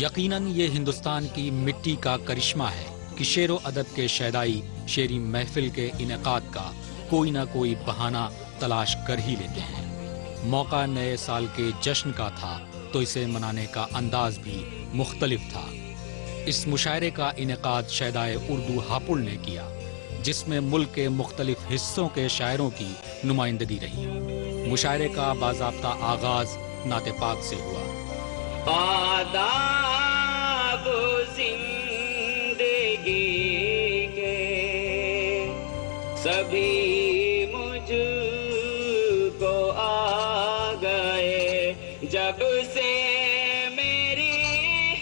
یقیناً یہ ہندوستان کی مٹی کا کرشمہ ہے کہ شعر و ادب کے شیدائی شعری محفل کے انعقاد کا کوئی نہ کوئی بہانہ تلاش کر ہی لیتے ہیں۔ موقع نئے سال کے جشن کا تھا تو اسے منانے کا انداز بھی مختلف تھا۔ اس مشاعرے کا انعقاد شیدائے اردو ہاپڑ نے کیا، جس میں ملک کے مختلف حصوں کے شاعروں کی نمائندگی رہی۔ مشاعرے کا باضابطہ آغاز نعت پاک سے ہوا۔ آداب زندگی کے سبھی مجھ کو آ گئے، جب سے میری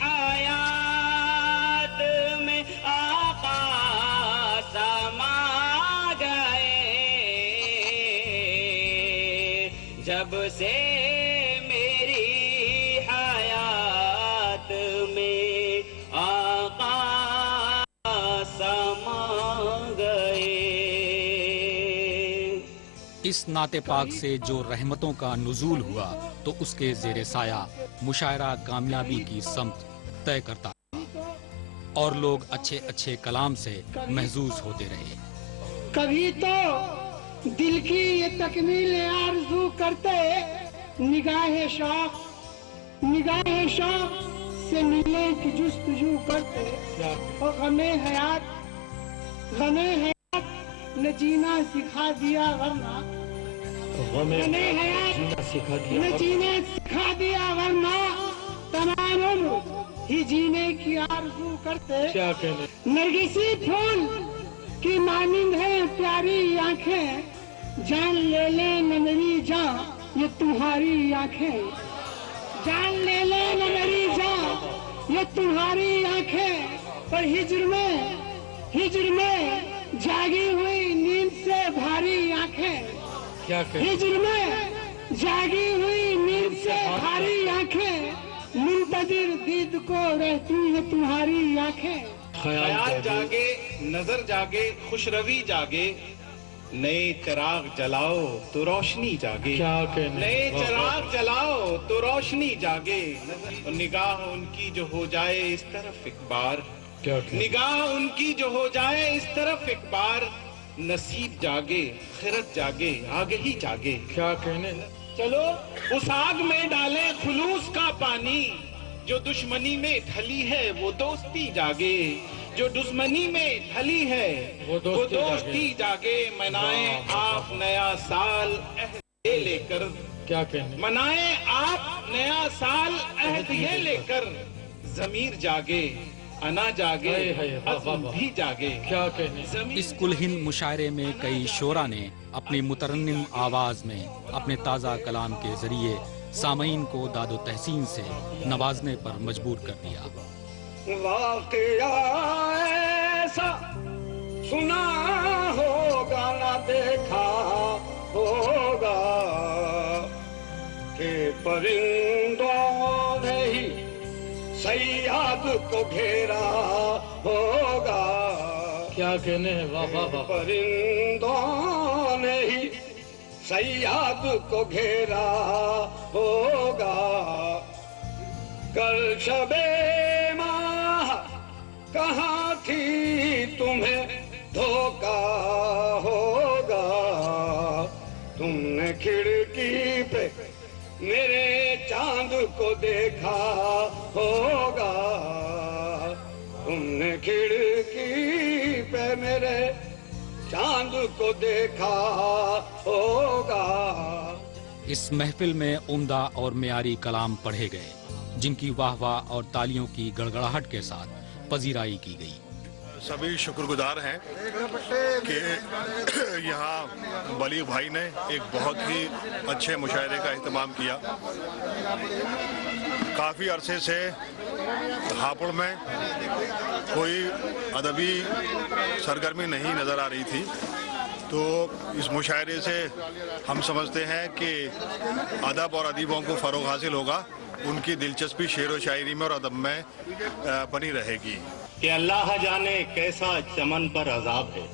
حیات میں آقا سما گئے، جب سے اس نعت پاک سے جو رحمتوں کا نزول ہوا تو اس کے زیر سایہ مشاعرہ کامیابی کی سمت طے کرتا اور لوگ اچھے اچھے کلام سے محظوظ ہوتے رہے۔ کبھی تو دل کی یہ تکمیل آرزو کرتے، نگاہ شوق سے ملنے کی جستجو کرتے، اور غم حیات نے جینا سکھا دیا، ورنہ تمام عمر ہی جینے کی آرزو کرتے۔ نرگسی پھول کی مانند ہے پیاری آنکھیں، جان لے لے نہ میری جان یہ تمہاری آنکھیں، جان لے لے نہ میری جان یہ تمہاری آنکھیں، پر ہجر میں جاگی ہوئی نیند سے بھاری آنکھیں، ہجر میں جاگی ہوئی نیند سے بھاری آنکھیں، منتظر دید کو رہتی ہیں تمہاری آنکھیں۔ خیال جاگے، نظر جاگے، خوش روی جاگے، نئے چراغ جلاؤ تو روشنی جاگے، نئے چراغ جلاؤ تو روشنی جاگے، نگاہ ان کی جو ہو جائے اس طرف ایک بار، نگاہ ان کی جو ہو جائے اس طرف ایک بار، نصیب جاگے، خرد جاگے، آگے ہی جاگے۔ کیا کہنے، چلو اس آگ میں ڈالے خلوص کا پانی، جو دشمنی میں ڈھلی ہے وہ دوستی جاگے، جو دشمنی میں ڈھلی ہے وہ دوستی جاگے، منائیں آپ نیا سال عہد یہ لے کر، کیا کہنے، منائیں آپ نیا سال عہد یہ لے کر، ضمیر جاگے، انا جاگے، عزم بھی جاگے، کیا کہنے۔ اس کلہن مشاعرے میں کئی شعراء نے اپنی مترنم آواز میں اپنے تازہ کلام کے ذریعے سامعین کو داد و تحسین سے نوازنے پر مجبور کر دیا۔ واقعہ ایسا سنا ہوگا نہ دیکھا ہوگا کہ پرندوں نے ہی صیاد کو گھیرا ہوگا، کیا کہنے ہیں، واہ واہ واہ، پرندوں نے ہی صیاد کو گھیرا ہوگا، کل شب ماہ کہاں تھی تمہیں دھوکا ہوگا، تم نے کھڑکی پہ میرے چاند کو دیکھا ہوگا، تم نے کھڑکی پہ میرے چاند کو دیکھا ہوگا۔ اس محفل میں عمدہ اور معیاری کلام پڑھے گئے، جن کی واہ واہ اور تالیوں کی گڑگڑاہٹ کے ساتھ پذیرائی کی گئی۔ سبھی شکر گزار ہیں کہ یہاں بلیغ بھائی نے ایک بہت ہی اچھے مشاعرے کا اہتمام کیا۔ کافی عرصے سے ہاپڑ میں کوئی ادبی سرگرمی نہیں نظر آ رہی تھی، تو اس مشاعرے سے ہم سمجھتے ہیں کہ ادب اور ادیبوں کو فروغ حاصل ہوگا، ان کی دلچسپی شعر و شاعری میں اور ادب میں بنی رہے گی۔ کہ اللہ جانے کیسا چمن پر عذاب ہے،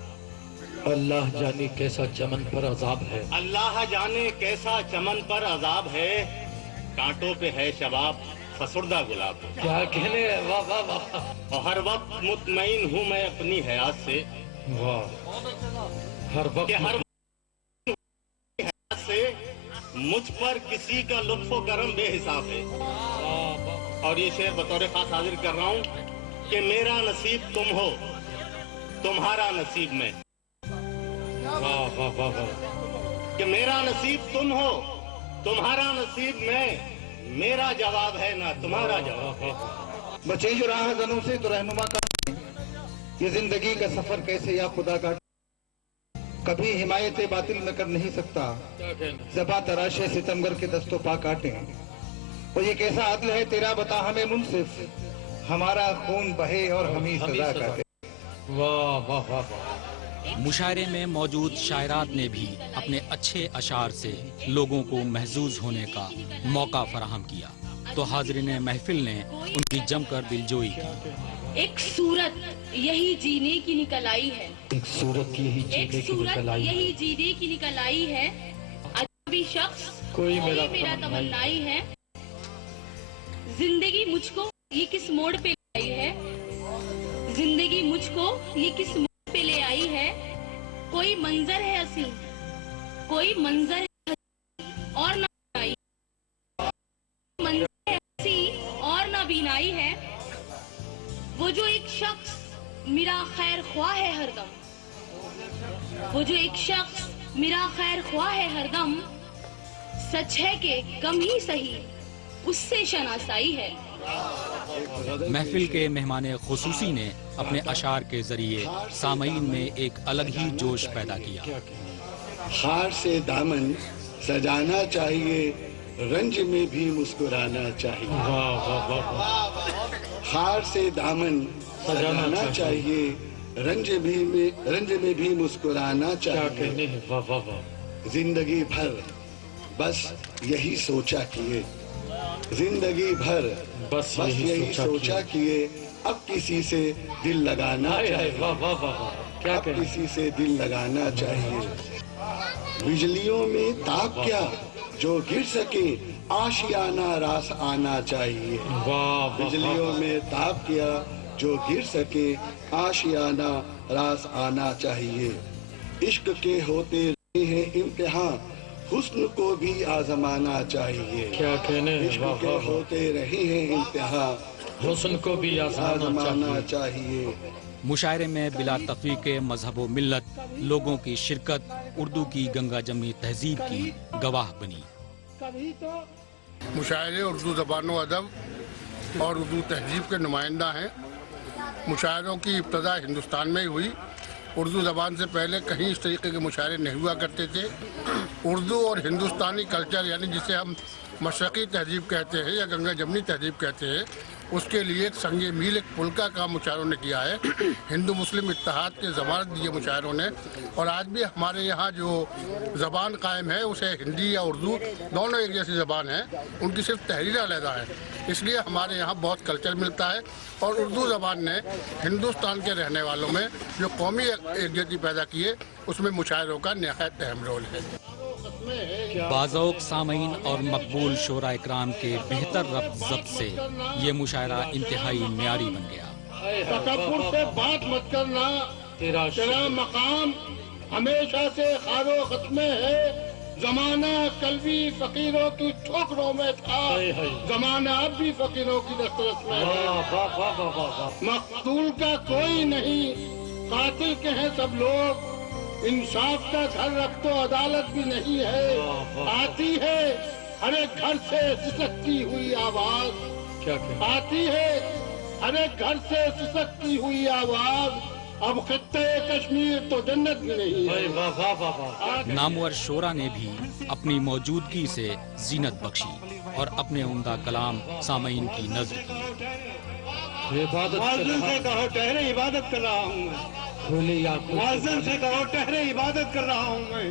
اللہ جانے کیسا چمن پر عذاب ہے، اللہ جانے کیسا چمن پر عذاب ہے، کانٹوں پہ ہے شباب फसुर्दा गुलाब हूँ। क्या कहने, वाह वाह वाह और हर वक्त मुतमईन हूँ मैं अपनी हयात से, वाह, हर वक्त कि हर हयात से मुझ पर किसी का लुत्फ़ो करम बेहिसाब है। और ये शेर बतौर खास हाजिर कर रहा हूँ कि मेरा नसीब तुम हो, तुम्हारा नसीब मैं। वाह वाह वाह वाह, कि मेरा नसीब तुम हो, तुम्हारा नसीब मैं, मेरा जवाब है ना तुम्हारा जवाब। बचे जो राह जनों से तो रहनुमा का ये जिंदगी का सफर कैसे या खुदा का कभी हिमायत बातिल में कर नहीं सकता, क्या कहने, जबा तराशे सितमगर के दस्तों पा काटे। और ये कैसा अदल है तेरा बता हमें मुनसिफ, हमारा खून बहे और हम ही सजा काटे। वाह वाह वाह वाह, मुशायरे में मौजूद शायरात ने भी अपने अच्छे अशार से लोगों को महजूज होने का मौका फराहम किया, तो हाज़रीन महफिल ने उनकी जमकर दिलजोई की। एक सूरत यही जीने की निकल आई है, एक सूरत यही एक जीने की सूरत निकल आई, यही जीने की निकल आई है। अजनबी शख्स कोई मेरा तमन्नाई है। जिंदगी मुझको ये किस मोड़ पे ले आई है, जिंदगी मुझको ये किस मोड़ पे ले आई है। कोई मंजर है हसीन, कोई मंजर है और ना बीनाई, मंजर है हसीन और ना बीनाई है। वो जो एक शख्स मेरा खैर ख्वाह है हरदम, वो जो एक शख्स मेरा खैर ख्वाह है हरदम, सच है कि कम ही सही उससे शनासाई है। महफिल के मेहमान खुसूसी ने अपने अशार के जरिए सामईन में एक अलग ही जोश पैदा किया। हार से दामन सजाना चाहिए, रंज में भी मुस्कुराना चाहिए। वाह वाह वाह वाह, हार से दामन सजाना चाहिए, रंज में भी मुस्कुराना क्या चाहिए। कहने, वाह वाह वाह, जिंदगी भर बस यही सोचा किए, जिंदगी भर बस बस यही सोचा किए। किए, अब किसी से दिल लगाना हाय हाय, चाहिए, वाह वाह वाह वाह, क्या अब कहने, किसी से दिल लगाना चाहिए। बिजलियों में ताप क्या जो गिर सके, आशियाना रास आना चाहिए। वाह वाह बिजलियों वाह, में ताप क्या जो गिर सके, आशियाना रास आना चाहिए। इश्क के होते रहे हैं इम्तिहान, हुस्न को भी आजमाना चाहिए। क्या कहने, इश्क वाह के वाह वाह, होते रहे हैं इम्तिहान, हुस्न को भी आजमाना आजमाना चाहिए। मुशायरे में बिला तफरीक मजहब व मिल्लत लोगों की शिरकत उर्दू की गंगा जमनी तहजीब की गवाह बनी। कभी तो मुशायरे उर्दू ज़बान व अदब और उर्दू तहजीब के नुमाइंदा हैं। मुशायरों की इब्तदा हिंदुस्तान में ही हुई। उर्दू ज़बान से पहले कहीं इस तरीके के मुशायरे नहीं हुआ करते थे। उर्दू और हिंदुस्तानी कल्चर यानी जिसे हम मशरक़ी तहजीब कहते हैं या गंगा जमनी तहजीब कहते हैं, उसके लिए एक संग मील, एक पुल का काम मुशायरों ने किया है। हिंदू मुस्लिम इत्तेहाद के ज़मानत दिए मुशायरों ने। और आज भी हमारे यहाँ जो ज़बान कायम है उसे हिंदी या उर्दू दोनों एक जैसी ज़बान है, उनकी सिर्फ तहरीर अलहदा है। इसलिए हमारे यहाँ बहुत कल्चर मिलता है। और उर्दू ज़बान ने हिंदुस्तान के रहने वालों में जो कौमी एकजहती पैदा की है, उसमें मुशायरों का नहायत अहम रोल है। बाज़ौक़ सामईन और मकबूल शोरा इकराम के बेहतर रब्त ज़ब्त से ये मुशायरा इंतहाई म्यारी बन गया। तकब्बुर से बात मत करना, तेरा तेरा मकाम हमेशा से खारो खत्मे है। जमाना कल भी फकीरों की ठोकरों में था, हाय हाय, जमाना अब भी फकीरों की दस्तरस में है। वाह वाह वाह वाह वाह वाह, मकतूल का कोई नहीं, कातिल के हैं सब लोग। इंसाफ का घर अब तो अदालत भी नहीं है। आती है हर एक घर से सिसकती हुई आवाज, क्या कहने, आती है हर एक घर से सिसकती हुई आवाज। अब खित्ते कश्मीर तो जन्नत भी नहीं हाय, है। वाह वाह वाह वाह, नामवर शोरा ने भी अपनी मौजूदगी से जीनत बख्शी और अपने उम्दा कलाम सामईन की नज़र की। इबादत कर मुअज्जिन रहा से कहो ठहरे इबादत कर रहा हूँ मैं। खुली आंखों मुअज्जिन से कहो ठहरे इबादत कर रहा हूँ मैं।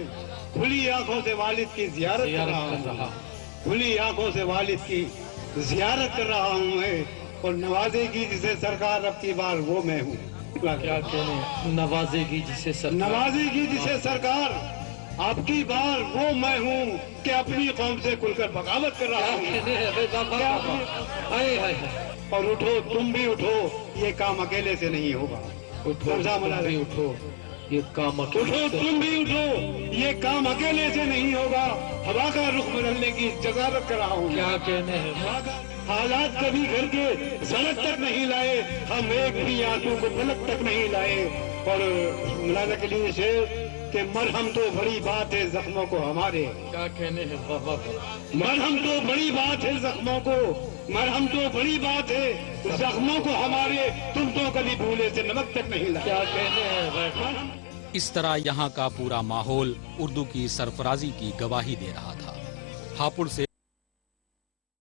खुली आंखों से वालिद की जियारत कर रहा जियारत कर रहा हूँ। खुली आंखों से वालिद की जियारत कर रहा हूँ मैं। और नवाजेगी जिसे सरकार अब की बार वो मैं हूँ। क्या कहने, नवाजेगी जिसे सरकार, नवाजेगी जिसे सरकार آپ کی بار وہ میں ہوں کہ اپنی قوم سے کھل کر بغاوت کر رہا ہوں. اور اٹھو تم بھی اٹھو, یہ کام اکیلے سے نہیں ہوگا. اٹھو یہ کام اٹھو تم بھی اٹھو, یہ کام اکیلے سے نہیں ہوگا. ہوا کا رخ بدلنے کی جزارت کر رہا ہوں. کیا کہنے ہیں, حالات کبھی گھر کے سڑک تک نہیں لائے, ہم ایک بھی آنسو کو پلک تک نہیں لائے. اور مولانا کے لیے شعر کہ مرہم تو بڑی بات ہے زخموں کو ہمارے. کیا کہنے ہیں, مرہم تو بڑی بات ہے زخموں کو, مرہم تو بڑی بات ہے زخموں کو ہمارے, تم تو کبھی بھولے سے نمک تک نہیں لائے. کیا کہنے ہیں. اس طرح یہاں کا پورا ماحول اردو کی سرفرازی کی گواہی دے رہا تھا. ہاپوڑ سے